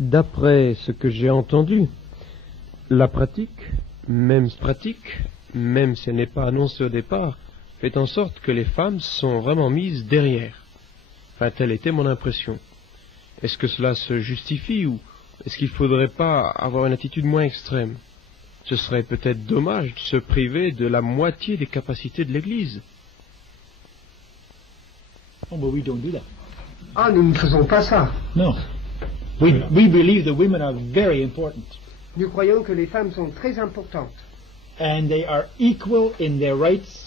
D'après ce que j'ai entendu, la pratique, même si elle n'est pas annoncée au départ, fait en sorte que les femmes sont vraiment mises derrière. Enfin, telle était mon impression. Est-ce que cela se justifie ou est-ce qu'il ne faudrait pas avoir une attitude moins extrême? Ce serait peut-être dommage de se priver de la moitié des capacités de l'Église. Oh, but we don't do that. Ah, nous ne faisons pas ça. No. We believe the women are very important. Nous croyons que les femmes sont très importantes. And they are equal in their rights.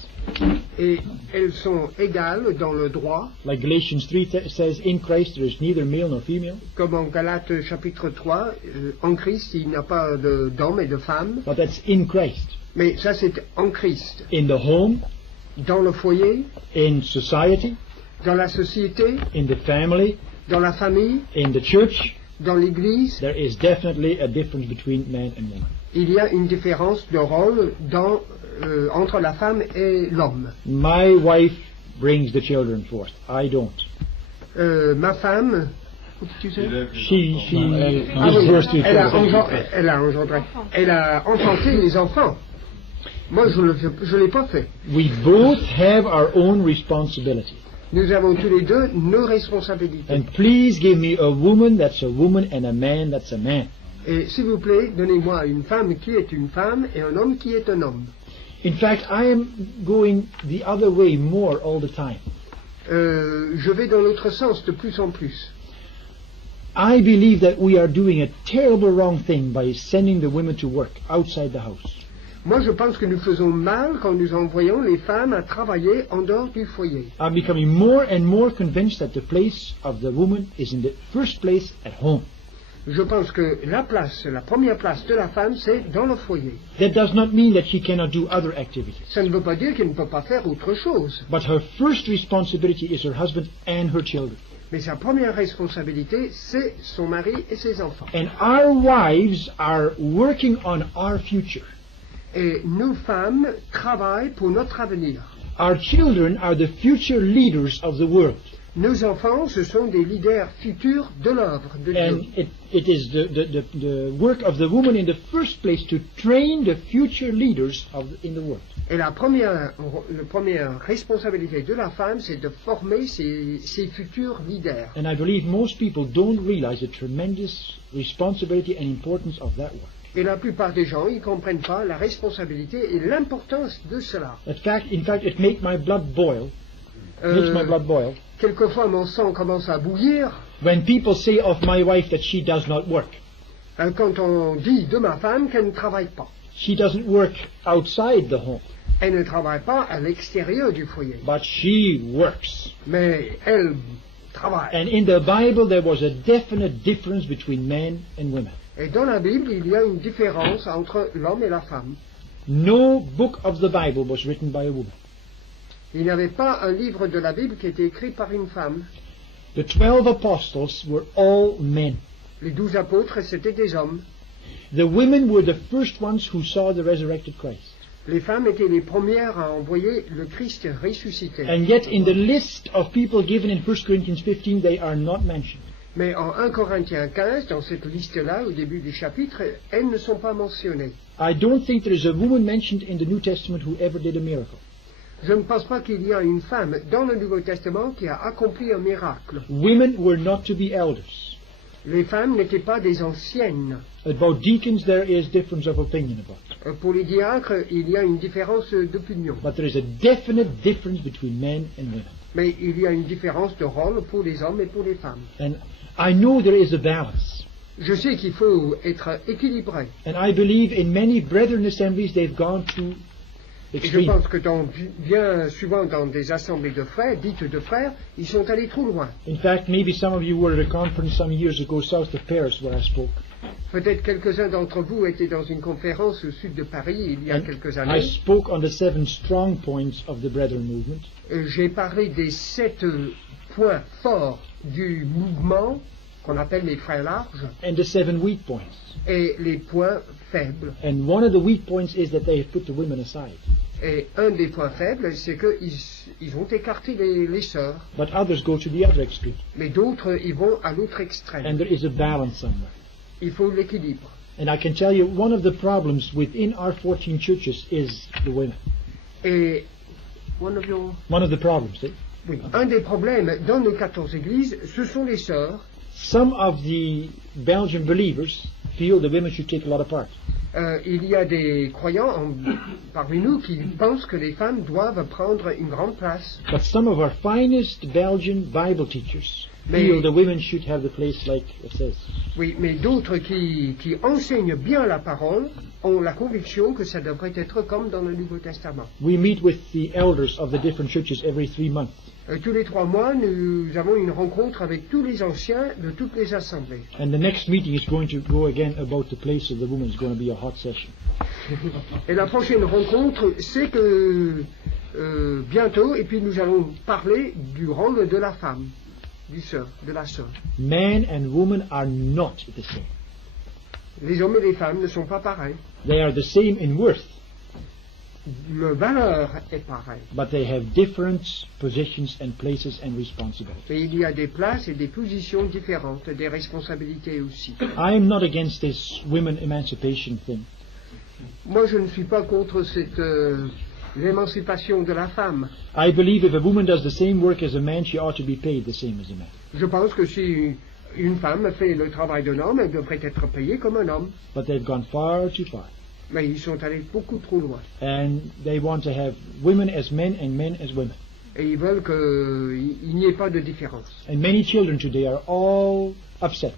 Et elles sont égales dans le droit. Like Galatians 3 says, in Christ there is neither male nor female. Comme en Galates chapitre 3, en Christ il n'y a pas d'hommes et de femmes. But that's in Christ. Mais ça c'est en Christ. In the home. Dans le foyer. In society. Dans la société. In the family. Dans la famille. In the church. Dans l'église. There is definitely a difference between man and woman. Il y a une différence de rôle entre la femme et l'homme. My wife brings the children forth. I don't. Ma femme, tu sais, elle a enfanté les enfants. Moi, je l'ai pas fait. We both have our own responsibility. Nous avons tous les deux nos responsabilités. And please give me a woman that's a woman and a man that's a man. Et s'il vous plaît, donnez-moi une femme qui est une femme et un homme qui est un homme. In fact, I am going the other way more all the time. Je vais dans l'autre sens de plus en plus. I believe that we are doing a terrible wrong thing by sending the women to work outside the house. Moi, je pense que nous faisons mal quand nous envoyons les femmes à travailler en dehors du foyer. I'm becoming more and more convinced that the place of the woman is in the first place at home. Je pense que la première place de la femme, c'est dans le foyer. That does not mean that she cannot do other activities. Ça ne veut pas dire qu'elle ne peut pas faire autre chose. But her first responsibility is her husband and her children. Mais sa première responsabilité, c'est son mari et ses enfants. And our wives are working on our future. Et nous femmes travaillent pour notre avenir. Our children are the future leaders of the world. Nos enfants, ce sont des leaders futurs de l'œuvre de Dieu. And it is the work of the woman in the first place to train the future leaders in the world. Et la première responsabilité de la femme, c'est de former ses futurs leaders. And I believe most people don't realize the tremendous responsibility and importance of that work. Et la plupart des gens, ils ne comprennent pas la responsabilité et l'importance de cela. In fact, it makes my blood boil. Quelquefois, mon sang commence à bouillir. When people say of my wife that she does not work. Quand on dit de ma femme qu'elle ne travaille pas. She doesn't work outside the home. Elle ne travaille pas à l'extérieur du foyer. But she works. Mais elle travaille. And in the Bible there was a definite difference between men and women. Et dans la Bible, il y a une différence entre l'homme et la femme. No book of the Bible was written by a woman. Il n'y avait pas un livre de la Bible qui était écrit par une femme. The 12 apostles were all men. Les 12 apôtres, c'était des hommes. The women were the first ones who saw the resurrected Christ. Les femmes étaient les premières à envoyer le Christ ressuscité. And yet in the list of people given in 1 Corinthians 15, they are not mentioned. Mais en 1 Corinthiens 15, dans cette liste-là, au début du chapitre, elles ne sont pas mentionnées. I don't think there is a woman mentioned in the New Testament who ever did a miracle. Je ne pense pas qu'il y a une femme dans le Nouveau Testament qui a accompli un miracle. Women were not to be elders. Les femmes n'étaient pas des anciennes. About deacons there is difference of opinion about. Pour les diacres, il y a une différence d'opinion. But there is a definite difference between men and women. Mais il y a une différence de rôle pour les hommes et pour les femmes. And I know there is a balance. Je sais qu'il faut être équilibré. And I believe in many brethren assemblies they've gone to et je pense que bien souvent dans des assemblées de frères, dites de frères, ils sont allés trop loin. In fact, maybe some of you were at a conference some years ago south of Paris where I spoke. Peut-être quelques-uns d'entre vous étaient dans une conférence au sud de Paris il y a quelques années. I spoke on the 7 strong points of the Brethren movement. J'ai parlé des 7 points forts du mouvement qu'on appelle les frères larges. And the 7 weak points. Et les points faibles. And one of the weak points is that they have put the women aside. Et un des points faibles, c'est qu'ils ont écarté les sœurs. But others go to the other extreme. Mais d'autres, ils vont à l'autre extrême. And there is a balance somewhere. Il faut l'équilibre. And I can tell you, one of the problems within our 14 churches is the women. Et One of the problems. oui, un des problèmes dans nos 14 églises, ce sont les sœurs. Some of the Belgian believers feel the women should take a lot of part. Il y a des croyants parmi nous qui pensent que les femmes doivent prendre une grande place. But some of our finest Belgian Bible teachers feel the women should have the place like it says. Oui, mais d'autres qui enseignent bien la parole ont la conviction que ça devrait être comme dans le Nouveau Testament. We meet with the elders of the different churches every 3 months. Tous les 3 mois, nous avons une rencontre avec tous les anciens de toutes les assemblées. And the next meeting is going to go again about the place of the woman. It's going to be a hot session. Et la prochaine rencontre, c'est que bientôt, et puis nous allons parler du rôle de la femme, de la sœur. Men and women are not the same. Les hommes et les femmes ne sont pas pareils. They are the same in worth, Le valeur est pareille. but they have different positions and places and responsibilities. Et il y a des places et des positions différentes, des responsabilités aussi. I am not against this women emancipation thing. Moi, je ne suis pas contre cette l'émancipation de la femme. I believe if a woman does the same work as a man, she ought to be paid the same as a man. Je pense que si une femme fait le travail d'un homme, elle devrait être payée comme un homme. But they've gone far too far. Mais ils sont allés beaucoup trop loin. And they want to have women as men and men as women. Et ils veulent qu'il n'y ait pas de différence. And many children today are all upset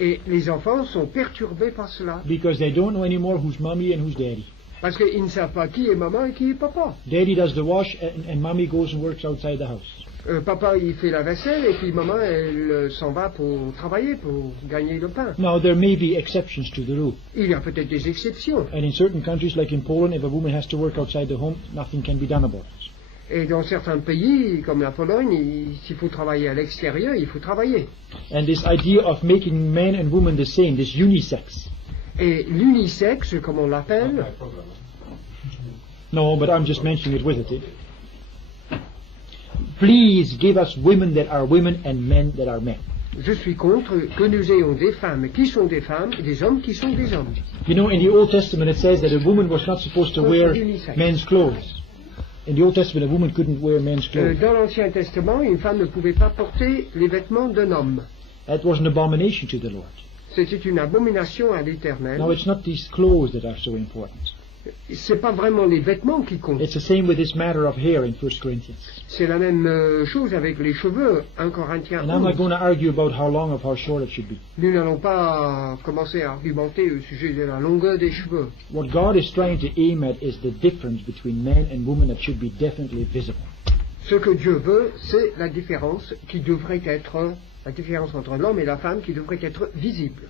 Et les enfants sont perturbés par cela. because they don't know anymore who's mommy and who's daddy. Parce qu'ils ne savent pas qui est maman et qui est papa. Daddy does the wash and mommy goes and works outside the house. Papa, il fait la vaisselle et puis maman, elle s'en va pour travailler, pour gagner le pain. Now, there may be exceptions to the rule. Il y a peut-être des exceptions. And in certain countries, like in Poland, if a woman has to work outside the home, nothing can be done about it. Et dans certains pays, comme la Pologne, s'il faut travailler à l'extérieur, il faut travailler. And this idea of making men and women the same, this unisex. Et l'unisexe, comme on l'appelle, No, but I'm just mentioning it with it. Please give us women that are women and men that are men. je suis contre que nous ayons des femmes qui sont des femmes et des hommes qui sont des hommes. You know, in the Old Testament it says that a woman was not supposed to wear men's clothes. In the Old Testament, a woman couldn't wear men's clothes. Dans l'Ancien Testament, une femme ne pouvait pas porter les vêtements d'un homme. That was an abomination to the Lord. C'était une abomination à l'Éternel. Now, it's not these clothes that are so important. C'est pas vraiment les vêtements qui comptent. It's the same with this matter of hair in 1 Corinthians. C'est la même chose avec les cheveux, 1 Corinthiens And I'm not 11. going to argue about how long or how short it should be. Nous n'allons pas commencer à argumenter au sujet de la longueur des cheveux. What God is trying to aim at is the difference between men and women that should be definitely visible. Ce que Dieu veut, c'est la différence qui devrait être, la différence entre l'homme et la femme qui devrait être visible.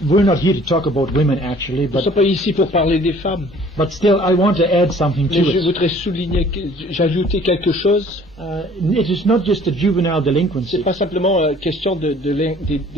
We're not here to talk about women actually, Nous ne but sommes pas ici pour parler des femmes. still I want to add something Mais to je it. voudrais souligner, j'ajoutais quelque chose. It is not just a juvenile delinquency. C'est pas simplement question des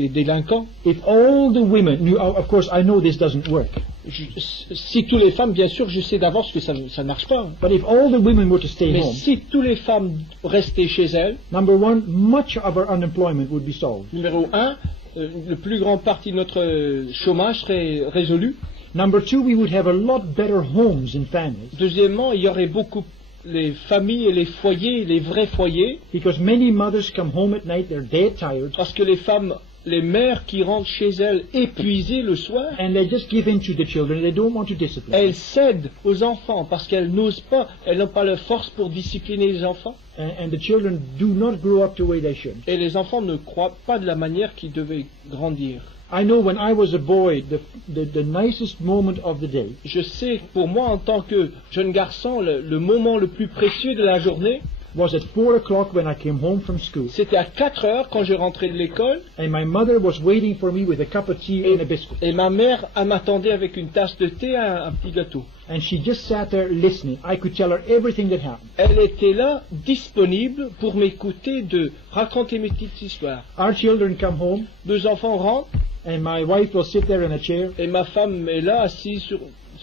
délinquants. If all the women, of course I know this doesn't work, Si toutes les femmes, bien sûr, je sais d'avance que ça ne marche pas. but if all the women were to stay Mais home, si toutes les femmes restaient chez elles, number one, much of our unemployment would be solved. numéro un, le plus grand partie de notre chômage serait résolu. Number two, we would have a lot better homes and families, Deuxièmement, il y aurait beaucoup les familles et les foyers, les vrais foyers, because many mothers come home at night, they're dead tired, parce que les femmes, les mères qui rentrent chez elles épuisées le soir, and they just give in to the children, they don't want to discipline. elles cèdent aux enfants parce qu'elles n'osent pas, elles n'ont pas la force pour discipliner les enfants. And the children do not grow up the way they should. Et les enfants ne croient pas de la manière qu'ils devaient grandir. I know when I was a boy, the nicest moment of the day Je sais, pour moi, en tant que jeune garçon, le moment le plus précieux de la journée, was at 4 o'clock when I came home from school, c'était à 4 heures quand je rentrais de l'école, and my mother was waiting for me with a cup of tea and a biscuit. et ma mère elle m'attendait avec une tasse de thé et un petit gâteau. And she just sat there listening. I could tell her everything that happened. Elle était là, disponible pour m'écouter, de raconter mes petites histoires. Our children come home, 2 enfants rentrent, and my wife will sit there in a chair, et ma femme est là, assise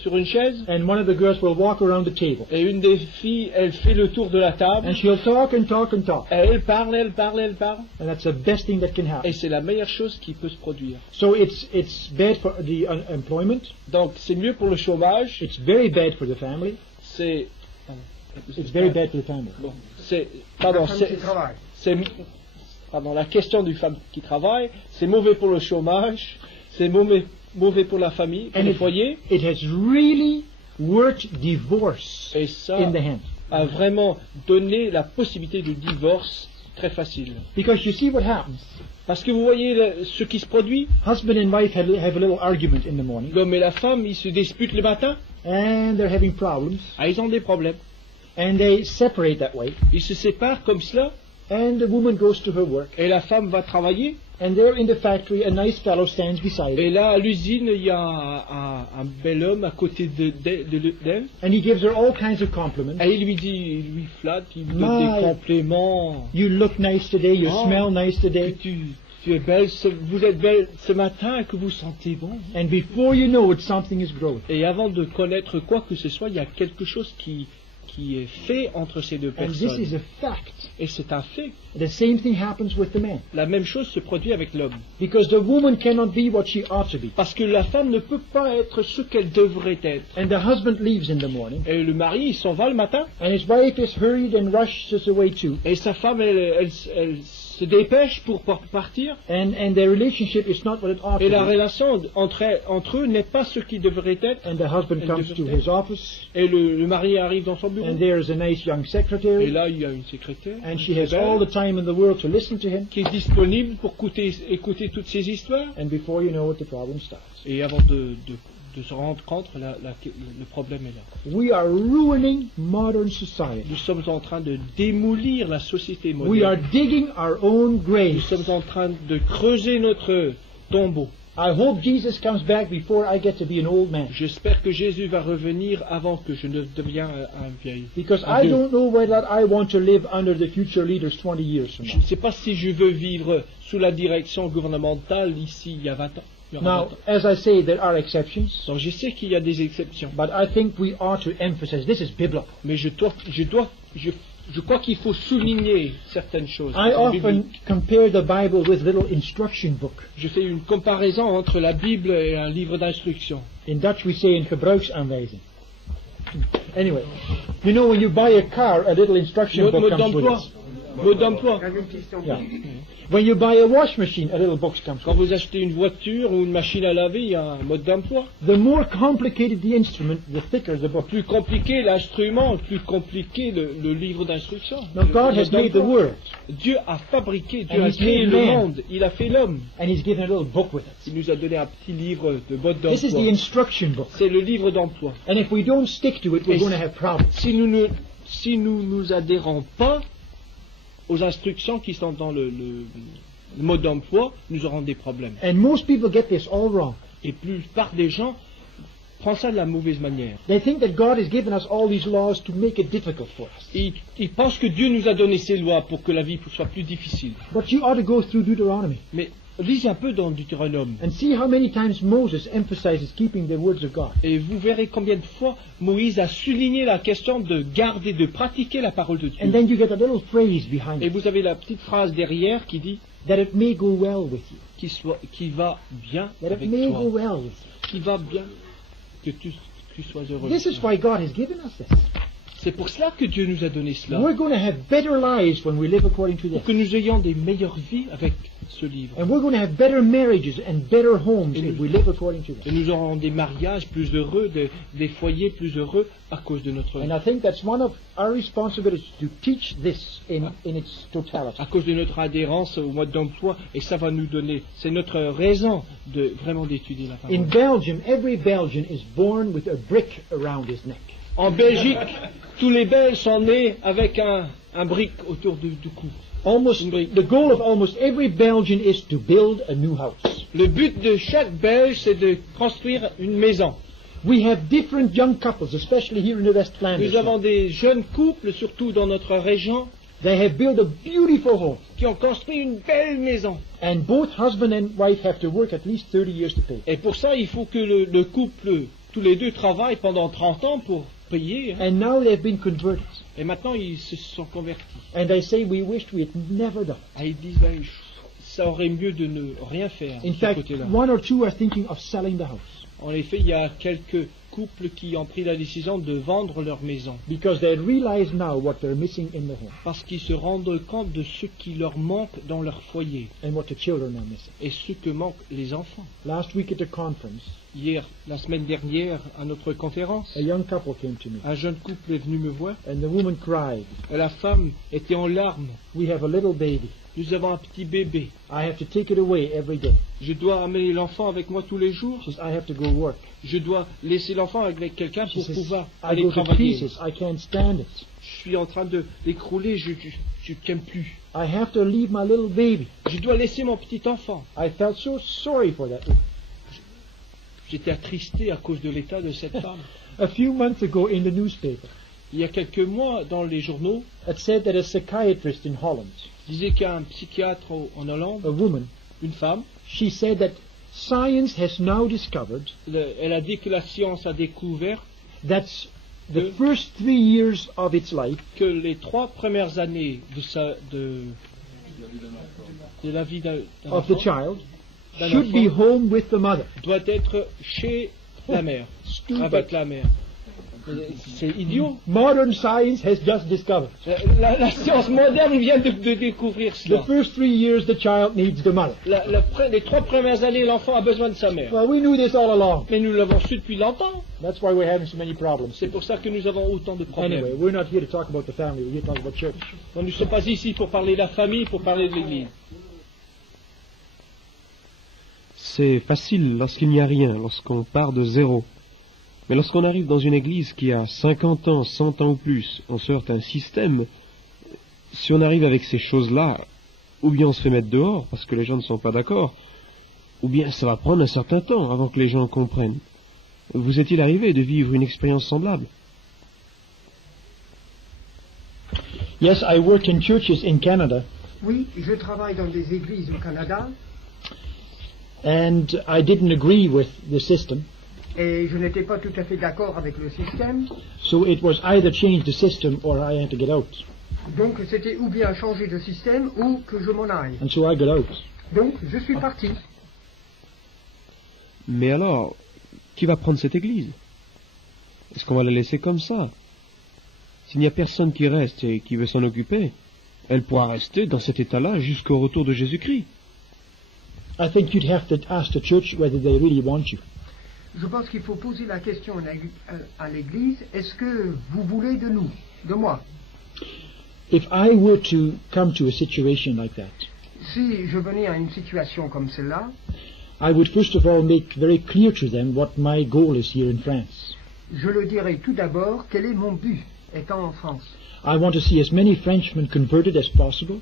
sur une chaise, and one of the girls will walk around the table. et une des filles, elle fait le tour de la table, And she'll talk and talk and talk. elle parle, elle parle, elle parle, And that's the best thing that can et happen. c'est la meilleure chose qui peut se produire. So it's bad for the unemployment. Donc c'est mieux pour le chômage, It's very bad for the family. c'est... It's very bad for the family. Bon, c'est... La Pardon, femme qui travaille. c'est... Pardon, la question du femme qui travaille, c'est mauvais pour le chômage, c'est mauvais pour la famille, pour And le it, foyer, it has really worked divorce et ça in the hand. a vraiment donné la possibilité de divorce très facile. Because you see what happens. Parce que vous voyez ce qui se produit, Husband and wife have a little argument in the morning, l'homme et la femme, ils se disputent le matin, and they're having problems, ils ont des problèmes. and they separate that way, Ils se séparent comme cela, and the woman goes to her work, et la femme va travailler, and there in the factory a nice fellow stands beside her, et là à l'usine, il y a un bel homme à côté d'elle, and he gives her all kinds of compliments. et il lui flatte, il lui donne My- des compléments. You look nice today, you Oh. smell nice Que today, tu es belle, vous êtes belle ce matin, que vous sentez bon. and before you know it, something is growing. Et avant de connaître quoi que ce soit, il y a quelque chose qui est fait entre ces deux And this is personnes. a fact. Et c'est un fait. The same thing happens with the man. La même chose se produit avec l'homme. Because the woman cannot be what she ought to be. Parce que la femme ne peut pas être ce qu'elle devrait être. And the husband leaves in the morning, Et le mari, il s'en va le matin, and his wife is hurried and rushes away too. et sa femme, elle se dépêche pour partir, And their relationship is not what it ought et la to be. relation entre eux n'est pas ce qui devrait être. And the husband comes to his office, Et le mari arrive dans son bureau, and there is a nice young et secretary, là, il y a une secrétaire and she très has belle, all the time in the world to listen to him. qui est disponible pour écouter toutes ces histoires. And before you know it, the problem starts. Et avant de se rendre compte, le problème est là. We are ruining modern society. Nous sommes en train de démolir la société We are moderne. digging our own Nous graves. sommes en train de creuser notre tombeau. I hope Jesus comes back before I get to be an old man. J'espère que Jésus va revenir avant que je ne devienne un vieil. Because un I vieux. don't know whether I want to live under the future leaders 20 years from Je now. ne sais pas si je veux vivre sous la direction gouvernementale ici il y a 20 ans. Il y aura Now, 20 ans. as I say, there are exceptions, Donc je sais qu'il y a des exceptions, but I think we ought to emphasize this is biblical. mais je crois qu'il faut souligner certaines choses. I C'est often biblique. compare the Bible with little instruction book. Je fais une comparaison entre la Bible et un livre d'instruction. In Dutch we say in gebruiksaanwijzing. Anyway, you know when you buy a car, a little instruction book Mode comes with d'emploi. it. Mode d'emploi. Il y a une question. Yeah. When you buy a wash machine, a little box comes Quand with vous achetez une voiture ou une machine à laver, il y a un mode d'emploi. it. The more complicated the instrument, the thicker the book. Plus compliqué l'instrument, plus compliqué le livre d'instruction. Now God Le has mode made the d'emploi. world, Dieu a fabriqué, Dieu And a He's créé made le man. monde. Il a fait l'homme. and He's given a little book with it. Il nous a donné un petit livre de mode This is the d'emploi. instruction book. C'est le livre d'emploi. And if we don't stick to it, we're Et going to have problems. Si nous nous adhérons pas aux instructions qui sont dans le mode d'emploi, nous aurons des problèmes. And most people get this all wrong. Et la plupart des gens prennent ça de la mauvaise manière. They think that God has given us all these laws to make it difficult for us. Ils pensent que Dieu nous a donné ces lois pour que la vie soit plus difficile. But you ought to go through Deuteronomy Mais lisez un peu dans Deutéronome and see how many times Moses emphasizes keeping the words of God. et vous verrez combien de fois Moïse a souligné la question de garder, de pratiquer la parole de And Dieu. then you get a little phrase behind Et it, vous avez la petite phrase derrière qui dit that it may go well with you. qui va bien That it avec may toi, go well with you. qui va bien, que tu sois heureux. This is why God has given us this. C'est pour cela que Dieu nous a donné cela, We're going to have better lives when we live according to pour this. que nous ayons des meilleures vies avec ce livre. And we're going to have better marriages and better homes if we live according to Et this. nous aurons des mariages plus heureux, des foyers plus heureux à cause de notre And I think that's one of our responsibilities to teach this in its totality. à cause de notre adhérence au mode d'emploi, et ça va nous donner, c'est notre raison de vraiment d'étudier la In parole. Belgium, every Belgian is born with a brick around his neck. En Belgique, tous les Belges sont nés avec un brick autour du cou. The goal of almost every Belgian is to build a new house. Le but de chaque Belge, c'est de construire une maison. We have different young couples, especially here in the West Flanders. Nous avons des jeunes couples, surtout dans notre région, They have built a beautiful home. qui ont construit une belle maison. And both husband and wife have to work at least 30 years to pay. Et pour ça, il faut que le couple tous les deux travaillent pendant 30 ans pour payer. Hein. And now they've been converted. Et maintenant, ils se sont convertis. And they say, we wished we had never done. Et ils disent, ben, ça aurait mieux de ne rien faire In de ce fact, côté-là. one or two are thinking of selling the house. En effet, il y a quelques couples qui ont pris la décision de vendre leur maison Because they realize now what they're missing in the home parce qu'ils se rendent compte de ce qui leur manque dans leur foyer and what the children are missing. et ce que manquent les enfants. Last week at the conference, Hier, la semaine dernière, à notre conférence, a young couple came to me un jeune couple est venu me voir. and the woman cried, La femme était en larmes. we have a little baby. Nous avons un petit bébé. I have to take it away every day. Je dois amener l'enfant avec moi tous les jours. She says, I have to go work. Je dois laisser l'enfant avec quelqu'un She pour says, pouvoir I aller go to travailler. pieces. I can't stand it. Je suis en train de l'écrouler, je ne t'aime plus. I have to leave my little baby. Je dois laisser mon petit enfant. I felt so sorry for that woman. J'étais attristé à cause de l'état de cette femme. A few months ago in the newspaper, Il y a quelques mois, dans les journaux, it said that a psychiatrist in Holland, disait qu'un psychiatre en Hollande, a woman, une femme, she said that science has now discovered elle a dit que la science a découvert that the first 3 years of its life que les 3 premières années de la vie d'un of the enfant child d'un should be enfant home with the mother. doit être chez la mère, avec la mère. C'est idiot. Modern science has just discovered. La science moderne vient de découvrir The cela. first 3 years the child needs the mother. Les 3 premières années, l'enfant a besoin de sa mère. Well, we knew this all along. Mais nous l'avons su depuis longtemps. That's why we're having so many problems. C'est pour ça que nous avons autant de problèmes. Anyway, we're not here to talk about the family, we're here to talk about church. Donc, nous ne sommes pas ici pour parler de la famille, pour parler de l'Église. C'est facile lorsqu'il n'y a rien, lorsqu'on part de zéro. Mais lorsqu'on arrive dans une église qui a 50 ans, 100 ans ou plus, on se heurte à un système. Si on arrive avec ces choses-là, ou bien on se fait mettre dehors parce que les gens ne sont pas d'accord, ou bien ça va prendre un certain temps avant que les gens comprennent. Vous est-il arrivé de vivre une expérience semblable? Yes, I work in churches in Canada, Oui, je travaille dans des églises au Canada and I didn't agree with the system. et je n'étais pas tout à fait d'accord avec le système. So it was either change the system or I had to get out. Donc c'était ou bien changer de système ou que je m'en aille. And so I got out. Donc je suis parti. Mais alors, qui va prendre cette église? Est-ce qu'on va la laisser comme ça? S'il n'y a personne qui reste et qui veut s'en occuper, elle pourra rester dans cet état-là jusqu'au retour de Jésus-Christ. I think you'd have to ask the church whether they really want you. Je pense qu'il faut poser la question à l'Église, est-ce que vous voulez de nous, de moi? If I were to come to a situation like that, Si je venais à une situation comme celle-là, I would first of all make very clear to them what my goal is here in France. je le dirais tout d'abord, quel est mon but étant en France? I want to see as many Frenchmen converted as possible.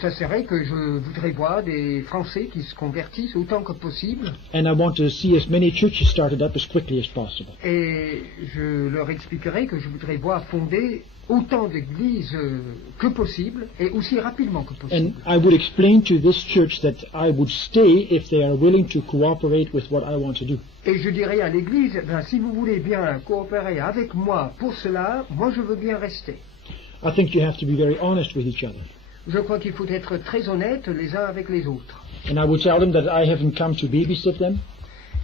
Ça serait que je voudrais voir des Français qui se convertissent autant que possible, And I want to see as many churches started up as quickly as possible. et je leur expliquerai que je voudrais voir fonder autant d'églises que possible, et aussi rapidement que And possible. I would explain to this church that I would stay if they are willing to cooperate with what I want to do. Et je dirais à l'Église, ben, si vous voulez bien coopérer avec moi pour cela, moi je veux bien rester. I think you have to be very honest with each other. Je crois qu'il faut être très honnête les uns avec les autres. And I would tell them that I haven't come to babysit them.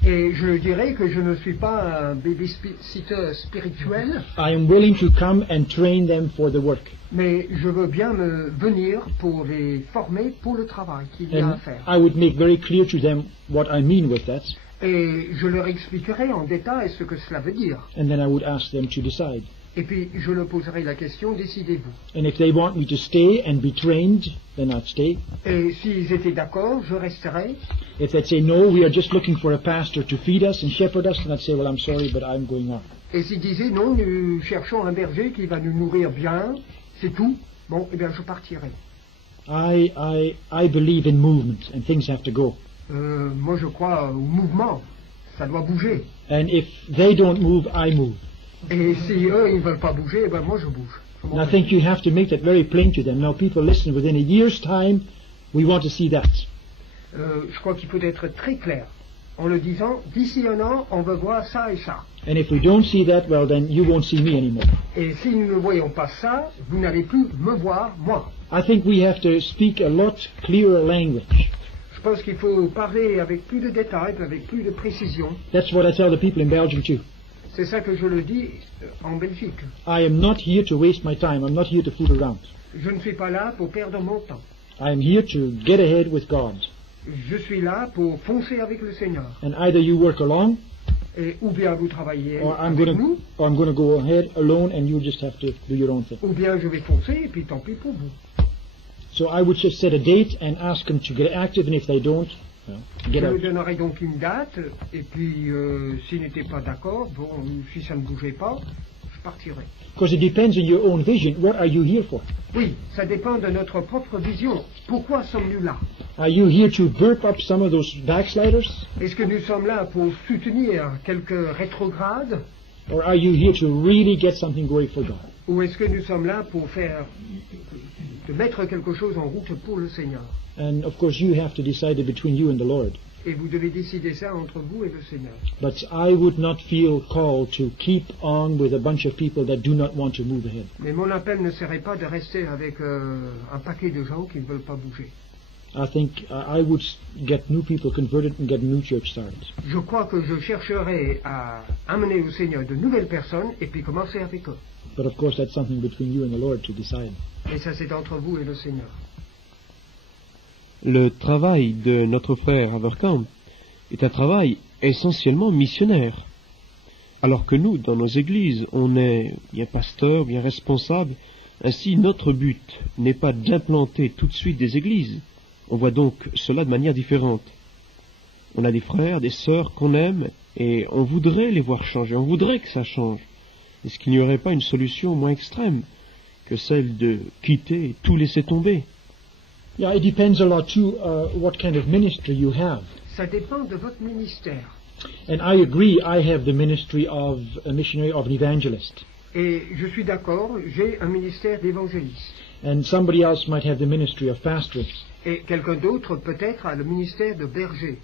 Et je dirais que je ne suis pas un babysitter spirituel, I am willing to come and train them for the work. mais je veux bien venir pour les former pour le travail qu'il y a à And faire. I would make very clear to them what I mean with that. Et je leur expliquerai en détail ce que cela veut dire. And then I would ask them to decide. Et puis je leur poserai la question, décidez-vous. And if they want me to stay and be trained, then I'd stay. Et s'ils étaient d'accord, je resterai. If they'd say, no, we are just looking for a pastor to feed us and shepherd us, then I'd say, well, I'm sorry, but I'm going on. Et s'ils disaient, non, nous cherchons un berger qui va nous nourrir bien, c'est tout, bon, eh bien je partirai. I believe in movement and things have to go. Moi je crois au mouvement, ça doit bouger. And if they don't move, I move. Et si eux, ils ne veulent pas bouger, eh ben moi je bouge. And I think you have to make that very plain to them. Now people listen, within a year's time, we want to see that. Je crois qu'il faut être très clair. en le disant, d'ici un an, on veut voir ça et ça. And if we don't see that, well, then you won't see me anymore. Et si nous ne voyons pas ça, vous n'allez plus me voir, moi. I think we have to speak a lot clearer language. Je pense qu'il faut parler avec plus de détails, avec plus de précision. That's what I tell the people in Belgium too. C'est ça que je le dis en Belgique. I am not here to waste my time. I'm not here to fool around. Je ne suis pas là pour perdre mon temps. I am here to get ahead with God. Je suis là pour foncer avec le Seigneur. And either you work along, Et ou bien vous travaillez or I'm avec nous, going to go ahead alone, and you just have to do your own thing. ou bien je vais foncer et puis tant pis pour vous. So I would just set a date and ask them to get active, and if they don't, well, get Je out. donnerai donc une date et puis s'ils n'étaient pas d'accord, bon, si ça ne bougeait pas, je partirai. Because it depends on your own vision. What are you here for? Oui, ça dépend de notre propre vision. Pourquoi sommes-nous là? Are you here to burp up some of those backsliders? Est-ce que nous sommes là pour soutenir quelques rétrogrades? Or are you here to really get something going for God? Ou est-ce que nous sommes là pour de mettre quelque chose en route pour le Seigneur? And of course you have to decide it between you and the Lord. Et vous devez décider ça entre vous et le Seigneur. But I would not feel called to keep on with a bunch of people that do not want to move ahead. Mais mon appel ne serait pas de rester avec un paquet de gens qui ne veulent pas bouger. I think I would get new people converted and get a new church started. Je crois que je chercherai à amener au Seigneur de nouvelles personnes et puis commencer avec eux. But of course that's something between you and the Lord to decide. Et ça c'est entre vous et le Seigneur. Le travail de notre frère Haverkamp est un travail essentiellement missionnaire. Alors que nous, dans nos églises, on est bien pasteur, bien responsable, ainsi notre but n'est pas d'implanter tout de suite des églises. On voit donc cela de manière différente. On a des frères, des sœurs qu'on aime, et on voudrait les voir changer, on voudrait que ça change. Est-ce qu'il n'y aurait pas une solution moins extrême que celle de quitter et tout laisser tomber? Yeah, it depends a lot too what kind of ministry you have. Ça dépend de votre ministère. And I agree, I have the ministry of a missionary, of an evangelist. Et je suis d'accord, j'ai un ministère d'évangéliste. And somebody else might have the ministry of pastoring. Et quelqu'un d'autre peut-être a le ministère de berger.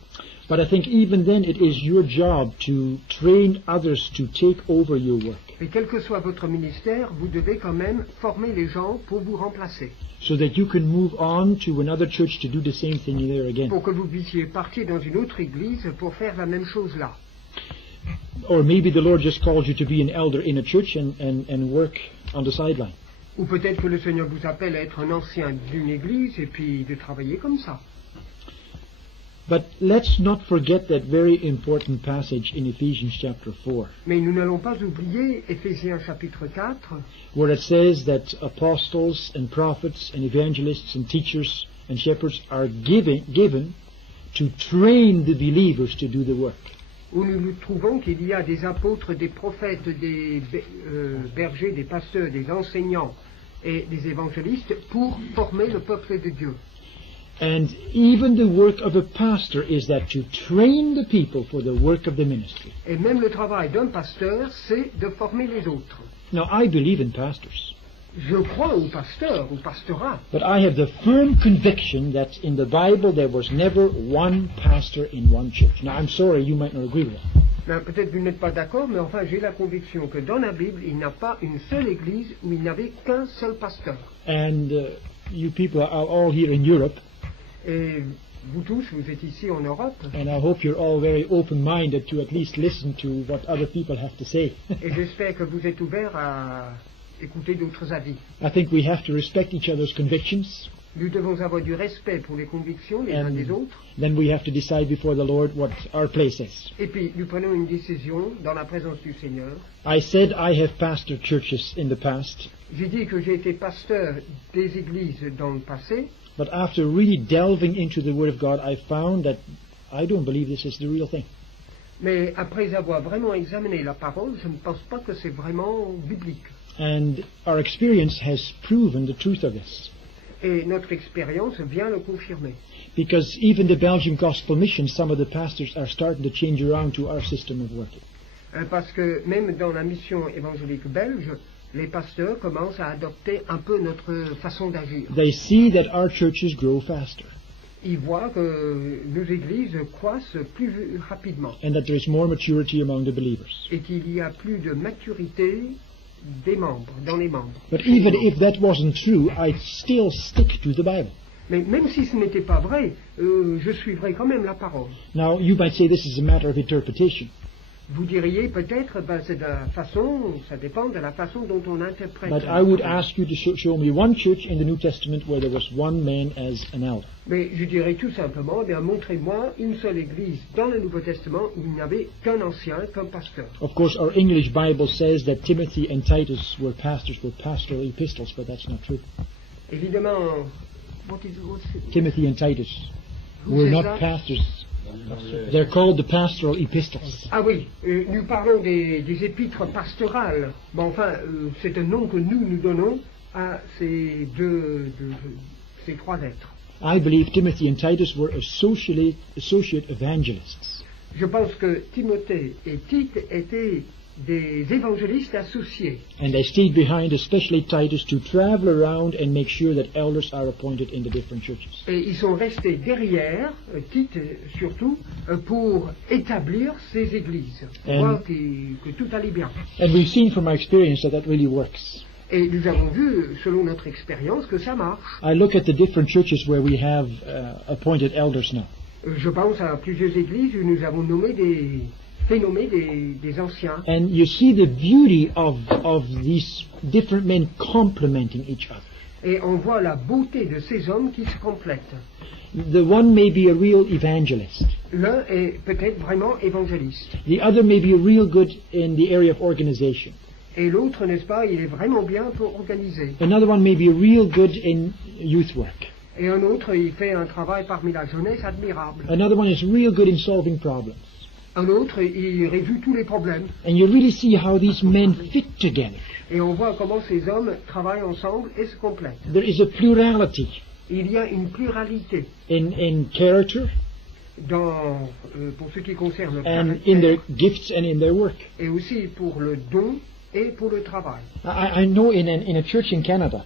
But I think even then it is your job to train others to take over your work. Et quel que soit votre ministère, vous devez quand même former les gens pour vous remplacer. So that you can move on to another church to do the same thing there again. Pour que vous puissiez partir dans une autre église pour faire la même chose là. Or maybe the Lord just called you to be an elder in a church and work on the sideline. Ou peut-être que le Seigneur vous appelle à être un ancien d'une église et puis de travailler comme ça. But let's not forget that very important passage in Ephesians chapter 4, Mais nous n'allons pas oublier Éphésiens chapitre 4, where it says that apostles and prophets and evangelists and teachers and shepherds are given to train the believers to do the work. où nous trouvons qu'il y a des apôtres, des prophètes, des bergers, des pasteurs, des enseignants et des évangélistes pour former le peuple de Dieu. And even the work of a pastor is that to train the people for the work of the ministry. Et même le travail d'un pasteur, c'est de former les autres. Now, I believe in pastors, Je crois aux pasteurs, au pastorat. but I have the firm conviction that in the Bible there was never one pastor in one church. Now, I'm sorry, you might not agree with that. Ben, peut-être que vous n'êtes pas d'accord, mais enfin j'ai la conviction que dans la Bible, il n'y a pas une seule église où il n'y avait qu'un seul pasteur. And you people are all here in Europe, Et vous tous, vous êtes ici en Europe, and I hope you're all very open-minded to at least listen to what other people have to say. et j'espère que vous êtes ouverts à écouter d'autres avis. I think we have to respect each other's convictions. Nous devons avoir du respect pour les convictions les uns des autres. Then we have to decide before the Lord what our place is. Et puis, nous prenons une décision dans la présence du Seigneur. I said I have pastored churches in the past, J'ai dit que j'ai été pasteur des églises dans le passé, but after really delving into the Word of God, I found that I don't believe this is the real thing. mais après avoir vraiment examiné la parole, je ne pense pas que c'est vraiment biblique. And our experience has proven the truth of this. Et notre expérience vient le confirmer. Because even the Belgian Gospel Mission, some of the pastors are starting to change around to our system of working. Parce que même dans la mission évangélique belge, les pasteurs commencent à adopter un peu notre façon d'agir. They see that our churches grow faster. ils voient que nos églises croissent plus rapidement and that there is more maturity among the believers. et qu'il y a plus de maturité des membres, dans les membres. But even if that wasn't true, I'd still stick to the Bible. Mais même si ce n'était pas vrai, je suivrai quand même la parole. Now, you might say this is a matter of interpretation. Vous diriez peut-être, c'est de la façon, ça dépend de la façon dont on interprète. But I would ask you to show me one church in the New Testament where there was one man as an elder. Mais je dirais tout simplement, bien montrez-moi une seule église dans le Nouveau Testament où il n'y avait qu'un ancien, qu'un pasteur. Of course, our English Bible says that Timothy and Titus were pastors with pastoral epistles, but that's not true. Évidemment, Timothy and Titus Who were says not that? pastors. They're called the pastoral epistles. Ah oui, nous parlons des épîtres pastorales. Bon, enfin, c'est un nom que nous donnons à ces ces trois êtres. I believe Timothy and Titus were associate evangelists. Je pense que Timothée et Tite étaient des évangélistes associés. And they stayed behind, especially Titus, to travel around and make sure that elders are appointed in the different churches. Et ils sont restés derrière, Tite surtout, pour établir ces églises, pour voir que tout allait bien. And we've seen from our experience that that really works. Et nous avons vu, selon notre expérience, que ça marche. I look at the different churches where we have appointed elders now. Je pense à plusieurs églises où nous avons fait nommer des anciens. And you see the beauty of these different men complementing each other. Et on voit la beauté de ces hommes qui se complètent. The one may be a real evangelist. L'un est peut-être vraiment évangéliste. The other may be real good in the area of organization. Et l'autre, n'est-ce pas, il est vraiment bien pour organiser. Another one may be real good in youth work. Et un autre, il fait un travail parmi la jeunesse admirable. Another one is real good in solving problems. Un autre, il résout tous les problèmes. And you really see how these men fit together. Et on voit comment ces hommes travaillent ensemble et se complètent. There is a plurality Il y a une pluralité in character pour ce qui concerne le and in their caractère gifts and in their work. et aussi pour le don et pour le travail. I know in a church in Canada,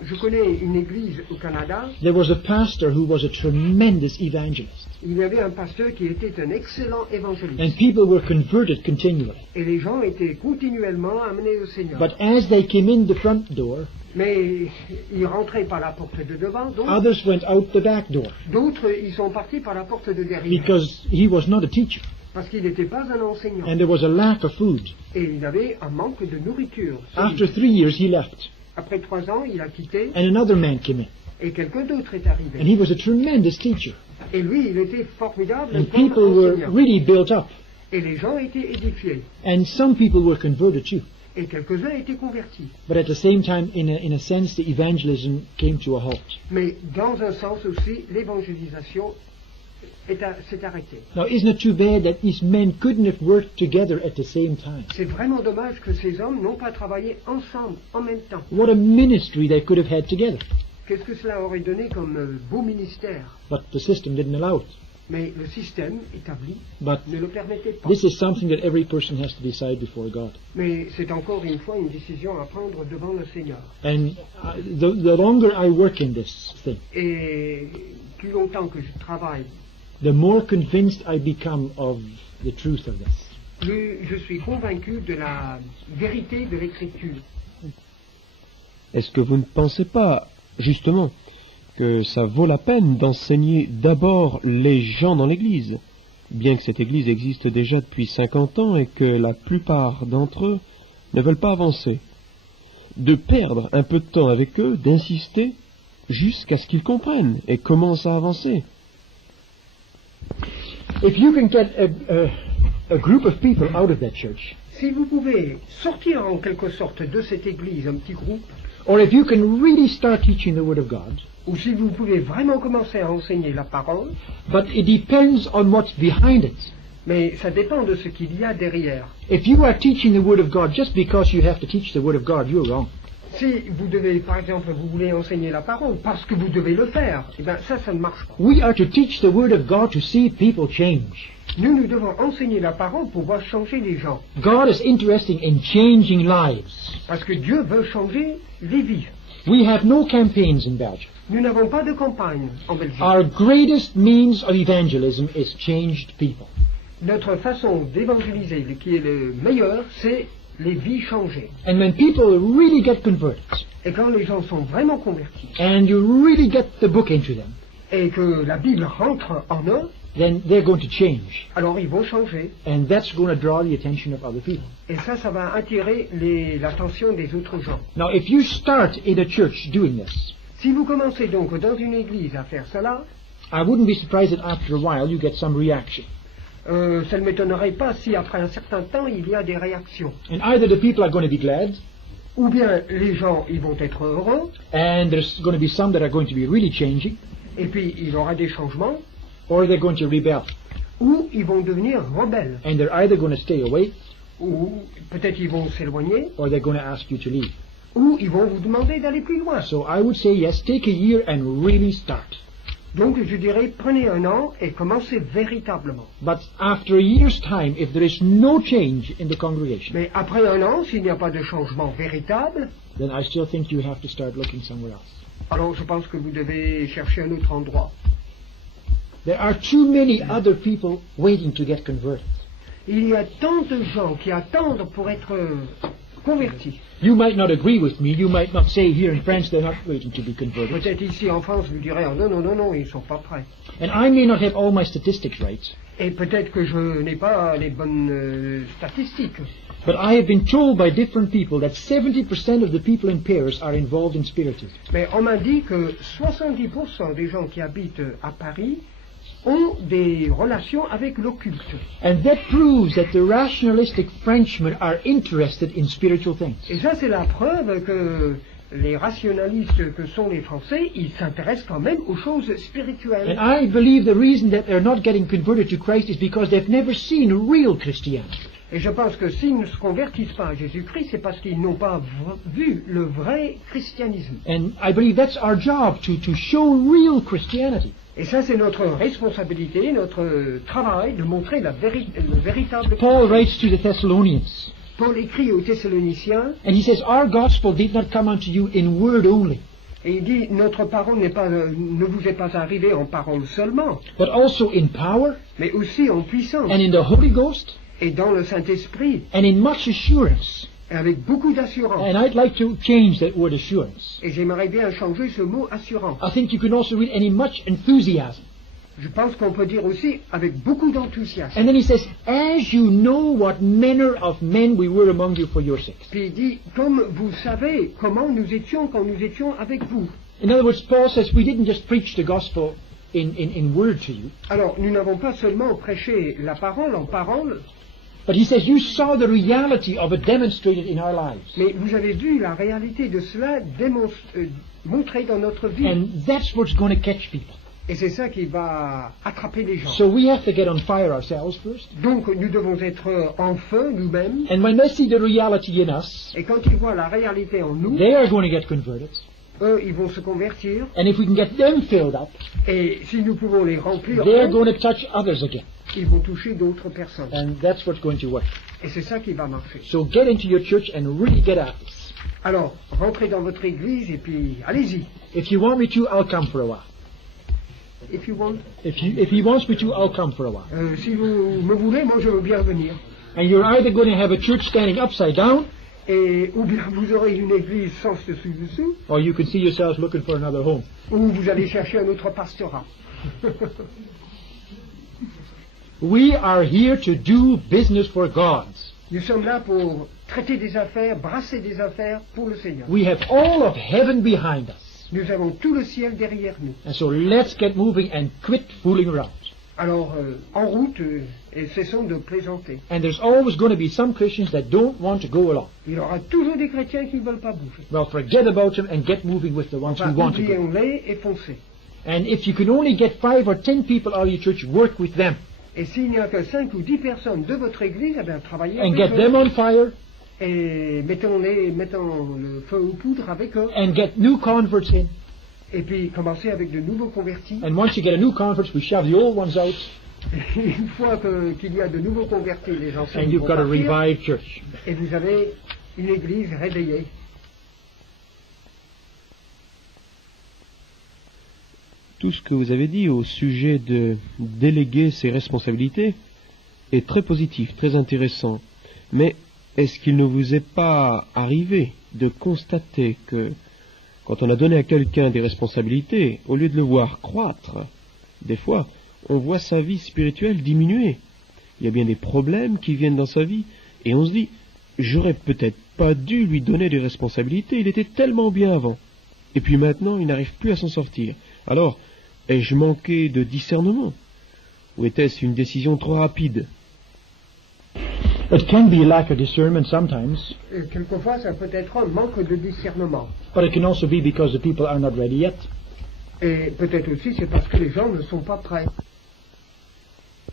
Je connais une église au Canada, there was a pastor who was a tremendous evangelist. il y avait un pasteur qui était un excellent And évangéliste. people were converted continually. Et les gens étaient continuellement amenés au Seigneur. But as they came in the front door, Mais ils rentraient par la porte de devant, others went out the back door d'autres ils sont partis par la porte de derrière. because he was not a teacher Parce qu'il n'était pas un enseignant. and there was a lack of food. Et il avait un manque de nourriture. After 3 years, he left Après 3 ans, il a quitté and another man came in. et quelqu'un d'autre est And arrivé. he was a tremendous teacher. Et lui, il était formidable And comme people were enseignant. really built up. Et les gens étaient édifiés. And some people were converted too. Et quelques-uns étaient convertis. But at the same time, in a sense, the evangelism came to a halt. Mais dans un sens aussi, l'évangélisation s'est arrêtée. Now, isn't it too bad that these men couldn't have worked together at the same time? C'est vraiment dommage que ces hommes n'ont pas travaillé ensemble en même temps. What a ministry they could have had together. Qu'est-ce que cela aurait donné comme beau ministère? But the system didn't allow it. Mais le système établi But ne le permettait pas. this is something that every person has to decide before God. Mais c'est encore une fois une décision à prendre devant le Seigneur. And the longer I work in this thing, Et plus longtemps que je travaille, the more convinced I become of the truth of this. plus je suis convaincu de la vérité de l'Écriture. Est-ce que vous ne pensez pas, justement, que ça vaut la peine d'enseigner d'abord les gens dans l'Église, bien que cette Église existe déjà depuis 50 ans et que la plupart d'entre eux ne veulent pas avancer, de perdre un peu de temps avec eux, d'insister jusqu'à ce qu'ils comprennent et commencent à avancer. If you can get a group of people out of that church, Si vous pouvez sortir en quelque sorte de cette Église un petit groupe, or if you can really start teaching the Word of God, ou si vous pouvez vraiment commencer à enseigner la parole, but it depends on what's behind it. mais ça dépend de ce qu'il y a derrière. If you are teaching the Word of God just because you have to teach the Word of God, you're wrong. Si vous devez, par exemple, vous voulez enseigner la parole parce que vous devez le faire, eh bien ça ne marche pas. We are to teach the Word of God to see people change. Nous devons enseigner la parole pour voir changer les gens. God is interested in changing lives. Parce que Dieu veut changer les vies. We have no campaigns in Belgium. Nous n'avons pas de campagne en Belgique. Our greatest means of evangelism is changed people. Notre façon d'évangéliser, qui est le meilleur, c'est les vies changées. And when people really get converted, Et quand les gens sont vraiment convertis, and you really get the book into them, et que la Bible rentre en eux, then they're going to change. alors ils vont changer. And that's going to draw the attention of other people. Et ça va attirer l'attention des autres gens. Now, if you start in a church doing this, Si vous commencez donc dans une église à faire cela, I wouldn't be surprised that after a while you get some reaction. ça ne m'étonnerait pas si après un certain temps il y a des réactions. And either the people are going to be glad, Ou bien les gens ils vont être heureux, and there's going to be some that are going to be really changing, et puis il y aura des changements, or they're going to rebel. ou ils vont devenir rebelles, And they're either going to stay away, ou peut-être ils vont s'éloigner, or they're going to ask you to leave. ou ils vont vous demander d'aller plus loin. So I would say, yes, take a year and really start. Donc je dirais prenez un an et commencez véritablement. But after a year's time, if there is no change in the congregation, Mais après un an, s'il n'y a pas de changement véritable, then I still think you have to start looking somewhere else. alors je pense que vous devez chercher un autre endroit. There are too many other people waiting to get converted. Il y a tant de gens qui attendent pour être convertis. You might not agree with me. You might not say here in France they're not waiting to be converted. Peut-être ici en France, vous direz, oh, non, ils ne sont pas prêts. And I may not have all my statistics right, Et peut-être que je n'ai pas les bonnes statistiques. but I have been told by different people that 70% of the people in Paris are involved in spiritism. Mais on m'a dit que 70% des gens qui habitent à Paris ont des relations avec l'occulte. And that proves that the rationalistic Frenchmen are interested in spiritual things. Et ça, c'est la preuve que les rationalistes que sont les Français, ils s'intéressent quand même aux choses spirituelles. And I believe the reason that they're not getting converted to Christ is because they've never seen real Christianity. Et je pense que s'ils ne se convertissent pas à Jésus-Christ, c'est parce qu'ils n'ont pas vu le vrai christianisme. And I believe that's our job, to show real Christianity. Et ça, c'est notre responsabilité, notre travail, de montrer le véritable Paul writes to the Thessalonians, Paul écrit aux Thessaloniciens, and he says, our gospel did not come unto you in word only, et il dit, notre parole ne vous est pas arrivée en parole seulement, but also in power, mais aussi en puissance, and in the Holy Ghost, et dans le Saint-Esprit, and in much assurance. et avec beaucoup d'assurance. And I'd like to change that word assurance. Et j'aimerais bien changer ce mot assurance. I think you can also read any much enthusiasm. Je pense qu'on peut dire aussi avec beaucoup d'enthousiasme. And then he says, as you know what manner of men we were among you for your sake. Puis il dit, comme vous savez comment nous étions quand nous étions avec vous. In other words, Paul says we didn't just preach the gospel in word to you, Alors, nous n'avons pas seulement prêché la parole en parole, but he says you saw the reality of it demonstrated in our lives. mais vous avez vu la réalité de cela montrée dans notre vie. And that's what's going to catch people. Et c'est ça qui va attraper les gens. So we have to get on fire ourselves first. Donc, nous devons être en feu nous-mêmes. And when they see the reality in us, Et quand ils voient la réalité en nous, they are going to get converted. eux, ils vont se convertir. And if we can get them filled up, Et si nous pouvons les remplir, they're eux, going to touch others again. ils vont toucher d'autres personnes. And that's what's going to work. Et c'est ça qui va marcher. So get into your church and really get at this. Alors, rentrez dans votre église et puis allez-y. If you want me to, I'll come for a while. If you want. If he wants me to, I'll come for a while. Si vous me voulez, moi je veux bien venir. And you're either going to have a church standing upside down, Et ou bien vous aurez une église sans dessus-dessous, or you can see yourselves looking for another home. ou vous allez chercher un autre pastorat. We are here to do business for God. Nous sommes là pour traiter des affaires, brasser des affaires pour le Seigneur. We have all of heaven behind us. Nous avons tout le ciel derrière nous. And so let's get moving and quit fooling around. Alors, en route, et cessons de plaisanter. And there's always going to be some Christians that don't want to go along. Il y aura toujours des chrétiens qui ne veulent pas bouger. Well, forget about them and get moving with the ones who want to go. Oublions-les et foncez. And if you can only get 5 or 10 people out of your church, work with them. Et s'il n'y a que 5 ou 10 personnes de votre église, eh bien, travaillez And avec get eux. them on fire. Et mettons le feu aux poudres avec eux. And get new converts in. Et puis commencez avec de nouveaux convertis. And once you get a new converts, we shove the old ones out. Et une fois qu'il y a de nouveaux convertis, les anciens And you've vont got a partir, revived church. et vous avez une église réveillée. Tout ce que vous avez dit au sujet de déléguer ses responsabilités est très positif, très intéressant. Mais est-ce qu'il ne vous est pas arrivé de constater que quand on a donné à quelqu'un des responsabilités, au lieu de le voir croître, des fois, on voit sa vie spirituelle diminuer. Il y a bien des problèmes qui viennent dans sa vie, et on se dit, j'aurais peut-être pas dû lui donner des responsabilités, il était tellement bien avant. Et puis maintenant, il n'arrive plus à s'en sortir. Alors, ai-je manqué de discernement? Ou était-ce une décision trop rapide? It can be a lack of discernment sometimes, Et quelquefois, ça peut être un manque de discernement. but it can also be because the people are not ready yet. Et peut-être aussi, c'est parce que les gens ne sont pas prêts.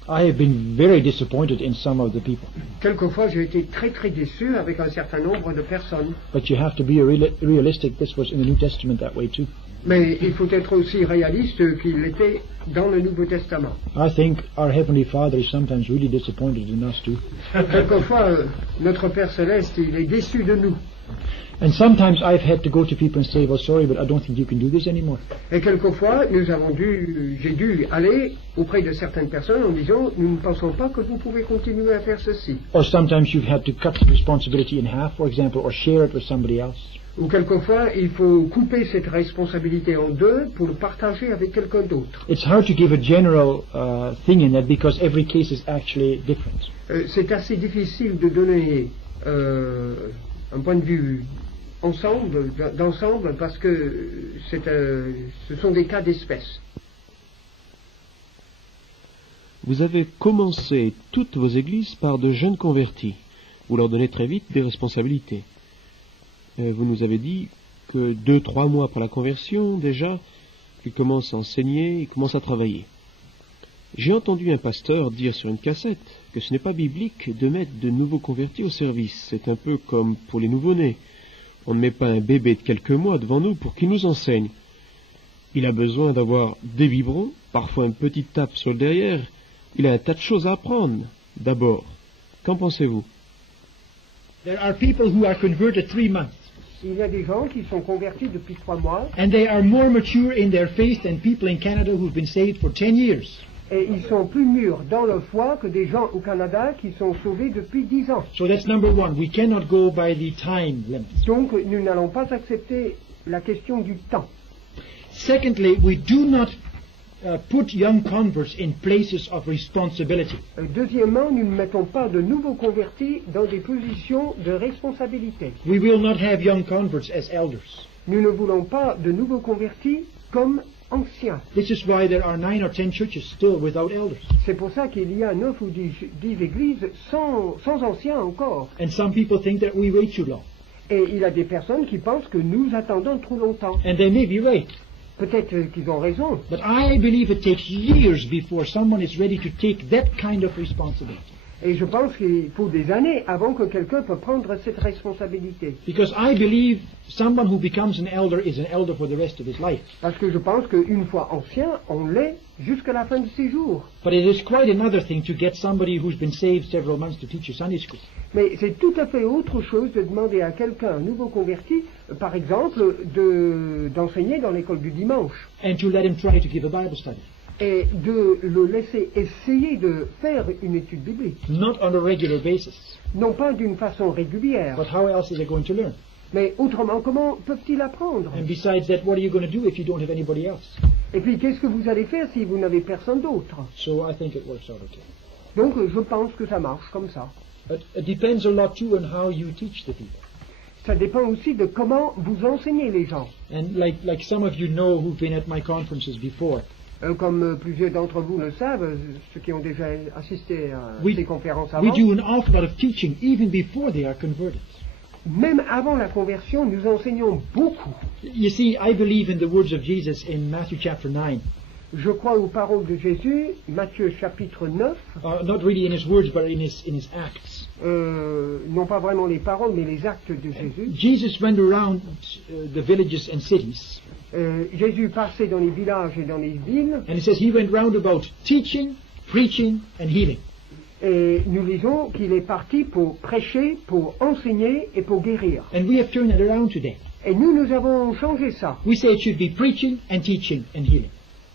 I have been very disappointed in some of the people, Quelquefois, j'ai été très très déçu avec un certain nombre de personnes. but you have to be realistic. This was in the New Testament that way too. Mais il faut être aussi réaliste qu'il l'était dans le Nouveau Testament. I think our Heavenly Father is sometimes really disappointed in us too. Quelquefois, notre Père Céleste, il est déçu de nous. And sometimes I've had to go to people and say, well, sorry, but I don't think you can do this anymore. Et quelquefois, j'ai dû aller auprès de certaines personnes en disant, nous ne pensons pas que vous pouvez continuer à faire ceci. Or sometimes you've had to cut the responsibility in half, for example, or share it with somebody else. Ou quelquefois, il faut couper cette responsabilité en deux pour le partager avec quelqu'un d'autre. It's hard to give a general thing in that because every case is actually different. C'est assez difficile de donner un point de vue d'ensemble parce que ce sont des cas d'espèce. Vous avez commencé toutes vos églises par de jeunes convertis. Vous leur donnez très vite des responsabilités. Vous nous avez dit que 2-3 mois après la conversion, déjà, ils commencent à enseigner, ils commencent à travailler. J'ai entendu un pasteur dire sur une cassette que ce n'est pas biblique de mettre de nouveaux convertis au service. C'est un peu comme pour les nouveau-nés. On ne met pas un bébé de quelques mois devant nous pour qu'il nous enseigne. Il a besoin d'avoir des biberons, parfois une petite tape sur le derrière. Il a un tas de choses à apprendre. D'abord, qu'en pensez-vous? There are people who are converted 3 months, Il y a des gens qui sont convertis depuis 3 mois and they are more mature in their faith than people in Canada who've been saved for 10 years. et ils sont plus mûrs dans leur foi que des gens au Canada qui sont sauvés depuis 10 ans. So that's number one. We cannot go by the time limit. Donc nous n'allons pas accepter la question du temps. Secondly, we do not put young converts in places of responsibility. Deuxièmement, nous ne mettons pas de nouveaux convertis dans des positions de responsabilité. We will not have young converts as elders. Nous ne voulons pas de nouveaux convertis comme anciens. This is why there are 9 or 10 churches still without elders. C'est pour ça qu'il y a 9 ou 10 églises sans anciens encore. And some people think that we wait too long. Et il y a des personnes qui pensent que nous attendons trop longtemps. And they may be right. Peut-être qu'ils ont raison. But I believe it takes years before someone is ready to take that kind of responsibility. Et je pense qu'il faut des années avant que quelqu'un peut prendre cette responsabilité. Because I believe someone who becomes an elder is an elder for the rest of his life. Parce que je pense qu'une fois ancien, on l'est jusqu'à la fin de ses jours. But it is quite another thing to get somebody who's been saved several months to teach a Sunday school. Mais c'est tout à fait autre chose de demander à quelqu'un, un nouveau converti, par exemple, d'enseigner dans l'école du dimanche. And to let him try to give a Bible study. Et de le laisser essayer de faire une étude biblique. Not on a regular basis. Non pas d'une façon régulière, But how else are they going to learn? mais autrement, comment peuvent-ils apprendre? And besides that, what are you going to do if you don't have anybody else? Et puis, qu'est-ce que vous allez faire si vous n'avez personne d'autre? So I think it works out okay. Donc, je pense que ça marche comme ça. But it depends a lot too on how you teach the people. Ça dépend aussi de comment vous enseignez les gens. And like some of you know who've been at my conferences before, Comme plusieurs d'entre vous le savent, ceux qui ont déjà assisté à We- ces conférences we avant, do an awful lot of teaching even before they are converted. même avant la conversion, nous enseignons beaucoup. You see, I believe in the words of Jesus in Matthew chapter 9. Je crois aux paroles de Jésus, Matthieu chapitre 9, Not really in his words, but in his acts. non pas vraiment les paroles, mais les actes de Jésus. Jesus went around the villages and cities, Jésus passait dans les villages et dans les villes, and it says he went round about teaching, preaching, and healing. et nous lisons qu'il est parti pour prêcher, pour enseigner et pour guérir. And we have turned it around today. Et nous avons changé ça. We say it should be preaching and teaching and healing.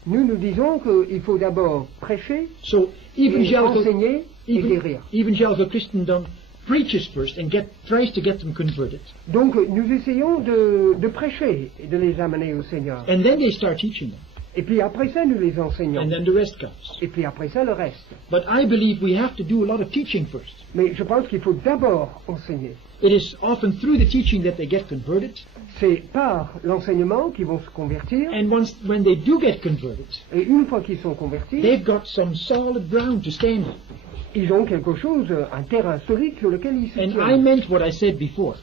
Nous disons qu'il faut d'abord prêcher, So et evangelical, enseigner et even, guérir. evangelical Christendom preaches first and tries to get them converted. Donc nous essayons de prêcher et de les amener au Seigneur. And then they start teaching them. Et puis après ça, nous les enseignons. And then the rest comes. Et puis après ça, le reste. But I believe we have to do a lot of teaching first. Mais je pense qu'il faut d'abord enseigner. It is often through the teaching that they get converted. C'est par l'enseignement qu'ils vont se convertir. And when they do get converted, Et une fois qu'ils sont convertis, they've got some solid ground to stand on. ils ont quelque chose, un terrain solide sur lequel ils se And I tiennent. meant what I said before.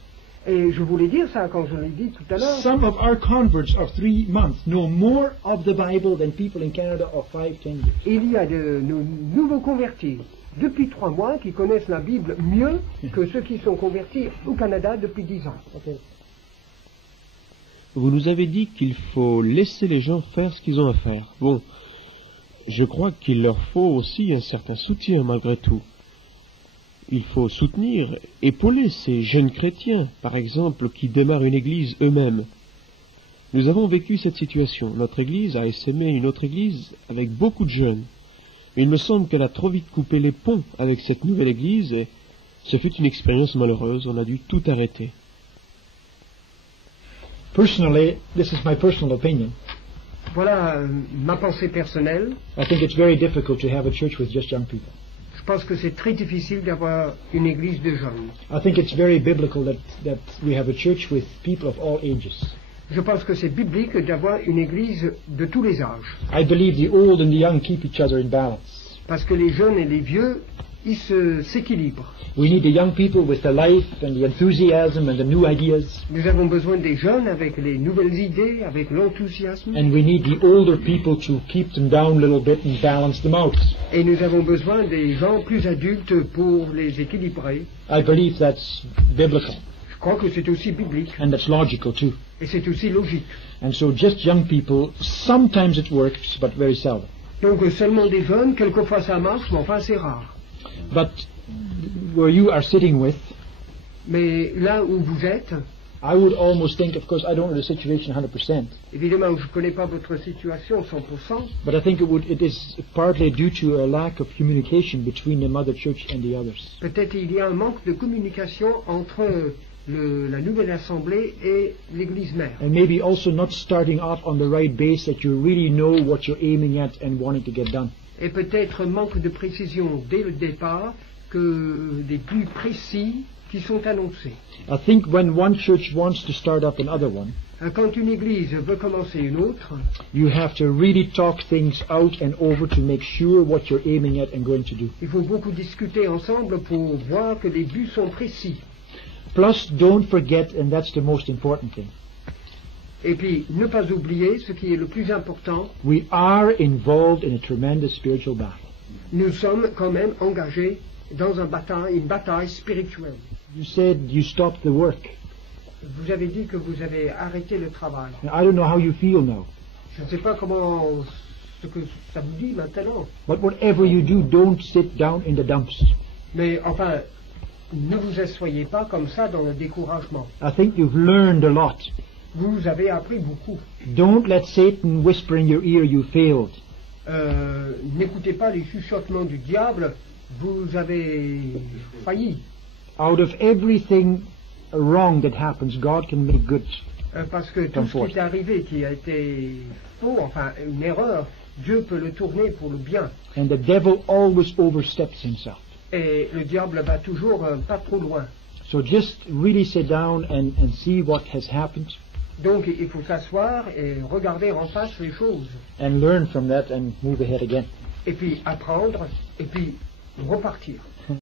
Et je voulais dire ça quand je l'ai dit tout à l'heure. Some of our converts of 3 months know more of the Bible than people in Canada of 5, 10 years. Il y a de nos nouveaux convertis depuis 3 mois qui connaissent la Bible mieux que ceux qui sont convertis au Canada depuis 10 ans. Okay. Vous nous avez dit qu'il faut laisser les gens faire ce qu'ils ont à faire. Bon, je crois qu'il leur faut aussi un certain soutien malgré tout. Il faut soutenir, épauler ces jeunes chrétiens, par exemple, qui démarrent une église eux-mêmes. Nous avons vécu cette situation. Notre église a essaimé une autre église avec beaucoup de jeunes. Il me semble qu'elle a trop vite coupé les ponts avec cette nouvelle église et ce fut une expérience malheureuse. On a dû tout arrêter. Personally, this is my personal opinion. Voilà ma pensée personnelle. I think it's very difficult to have a church with just young people. Je pense que c'est très difficile d'avoir une église de jeunes. I think it's very biblical that we have a church with people of all ages. Je pense que c'est biblique d'avoir une église de tous les âges. I believe the old and the young keep each other in balance. Parce que les jeunes et les vieux, ils s'équilibrent. We need the young people with the life and the enthusiasm and the new ideas. Nous avons besoin des jeunes avec les nouvelles idées, avec l'enthousiasme. And we need the older people to keep them down a little bit and balance them out. Et nous avons besoin des gens plus adultes pour les équilibrer. I believe that's biblical. Je crois que c'est aussi biblique. And that's logical too. Et c'est aussi logique. And so just young people, sometimes it works, but very seldom. Donc seulement des jeunes, quelquefois ça marche, mais enfin c'est rare. But where you are sitting with, Mais là où vous êtes, I would almost think, of course, I don't know the situation 100%, évidemment je ne connais pas votre situation 100%, but I think it is partly due to a lack of communication between the mother church and the others. peut-être il y a un manque de communication entre la nouvelle assemblée et l'église mère. And maybe also not starting off on the right base that you really know what you're aiming at and wanting to get done. Et peut-être manque de précision dès le départ que des plus précis qui sont annoncés. I think when one church wants to start up another one, Quand une église veut commencer une autre, you have to really talk things out and over to make sure what you're aiming at and going to do. il faut beaucoup discuter ensemble pour voir que les buts sont précis. Plus, don't forget, and that's the most important thing, Et puis, ne pas oublier ce qui est le plus important, we are involved in a tremendous spiritual battle. nous sommes quand même engagés dans une bataille spirituelle. You said you stopped the work. Vous avez dit que vous avez arrêté le travail. Now, I don't know how you feel now, Je ne sais pas ce que ça vous dit maintenant, but whatever you do, don't sit down in the dumps. mais enfin, ne vous asseyez pas comme ça dans le découragement. I think you've learned a lot. Vous avez appris beaucoup. Don't let Satan whisper in your ear you failed. N'écoutez pas les chuchotements du diable, vous avez failli. Out of everything wrong that happens, God can make good. Parce que tout ce qui est arrivé, qui a été faux, enfin une erreur, Dieu peut le tourner pour le bien. And the devil always oversteps himself. Et le diable va toujours pas trop loin. So just really sit down and see what has happened Donc il faut s'asseoir et regarder en face les choses. and learn from that and move ahead again. Et puis apprendre, et puis repartir.